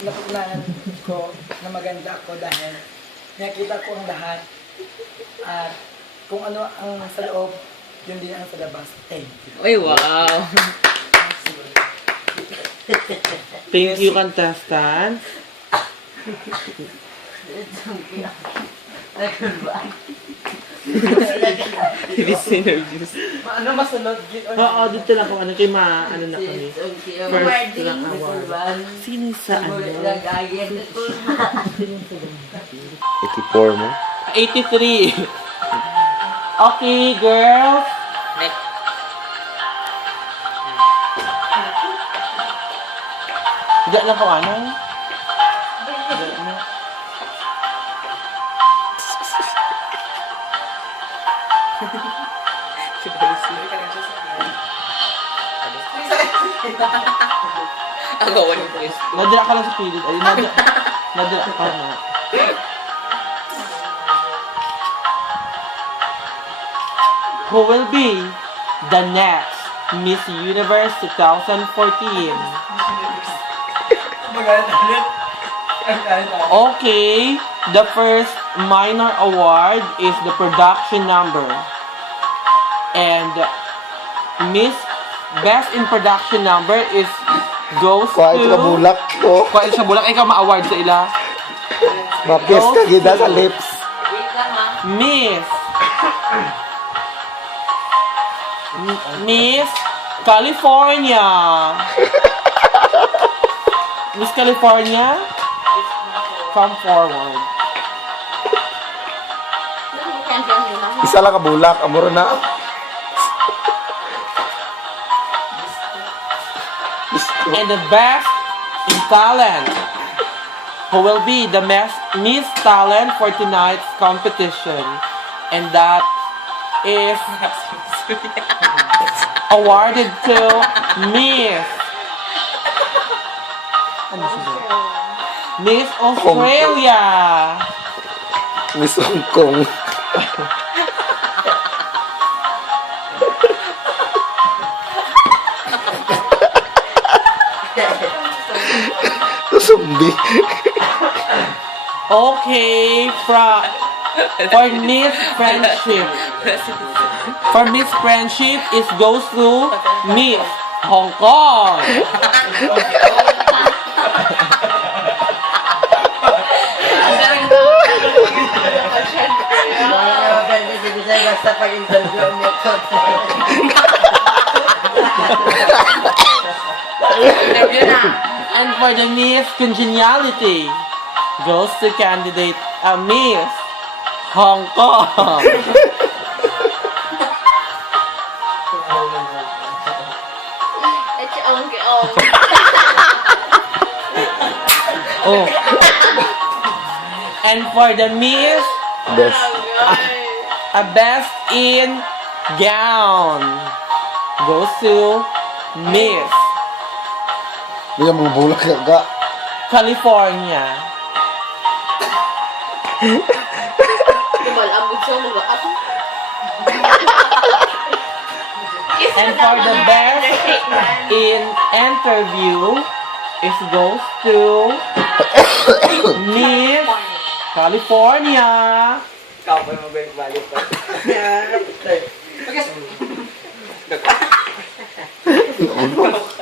napaglanan ko na maganda ako dahil nakita ko ang lahat at kung ano ang sa loob, yun din ang sa labas. Thank you. Ay, wow! Thank you, contestant. Hindi synergies. Ano masunod? Oo, dito lang kung ano kayo ano na kami. First lang award. Sino sa ano? 84 mo? 83. Okay, girls. Diyan lang kung ano. Diyan ano. Agawan yung quiz. Nadala ka lang sa pilit. Ay, nadala ka na. Who will be the next Miss Universe 2014? Okay, the first minor award is the production number. And Miss Best in Production Number is goes Kuha ito ka to... bulak ko. Kuha ito sa bulak. Ikaw ma-award sa ila. Mapis ka gida sa lips. Miss California. Miss California, come forward. Isa lang ka bulak. Amuro na. And the best in talent, who will be the Miss Talent for tonight's competition. And that is awarded to Miss Miss Australia. Miss Hong Kong. Zombie. Okay, for Miss Friendship. For Miss Friendship, it goes to Miss Hong Kong. And for the Miss Congeniality, goes to candidate Miss Hong Kong. Oh. And for the Miss Best. Best in Gown, goes to Miss Hindi ka mabulak ka. California. And for the best in interview, it goes to Miss California. Ikaw pa yung magbalik pa.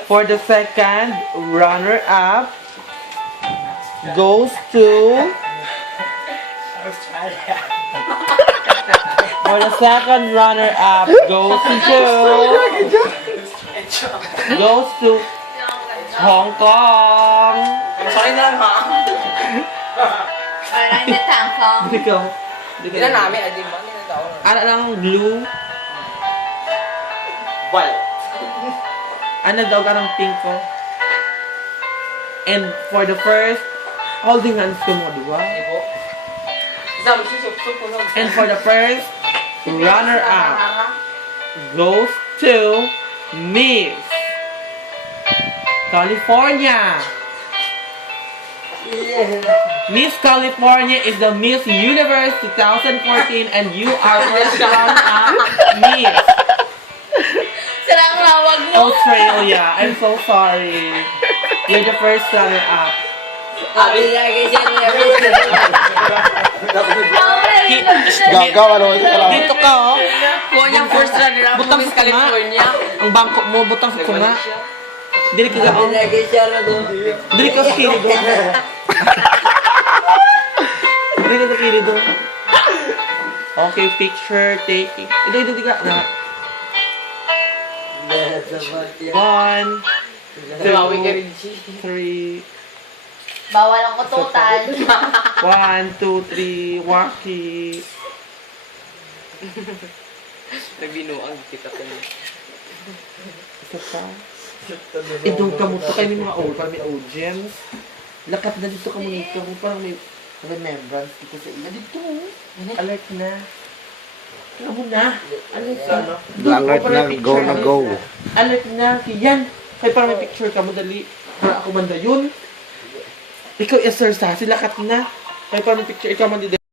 For the second runner-up, goes to... For the second runner-up, goes to Hong Kong. Sorry na lang ha. Ikaw. Hindi na namin, adi ba? Hindi na tao. Ano lang blue? White. Ano daw ka ng pink ko? And for the first, holding hands ko mo, di ba? Hindi po. Isa, magsusup-sup ko lang. And for the first runner-up, goes to Miss California. Miss California is the Miss Universe 2014 and you are first runner-up Miss Sarang rawag mo. Australia. I'm so sorry. You're the first runner-up. Abi lagi siya niya. Gagaw, ano ito pala. Dito ka, oh. Kuha niyang first runner up Butang ng Miss sa tunga. California. Ang bangko mo, butang sa tunga. Dili ka gaon. Lagi siya na doon. Dili ka sa kilid doon. Dili ka sa kilid doon. Okay, picture taking. Ito ka. Na. 1, Tumawi ka rin siya. 3. Bawal ang kututan. 1, 2, 3, waki. Nagbinuang kita ko niya. Isa pa. Idong ka mo to kayo may mga old, parang may old gems. Lakat na dito ka mo nito. Parang may remembrance dito sa ina. Dito. Alert na. Kaya mo na. Alert ka. Alert na, go na go. Alert na. Yan. Kaya parang may picture ka mo. Dali. Para ako manda yun. Ikaw, sir, sa sila kat na. Kaya parang may picture. Ikaw man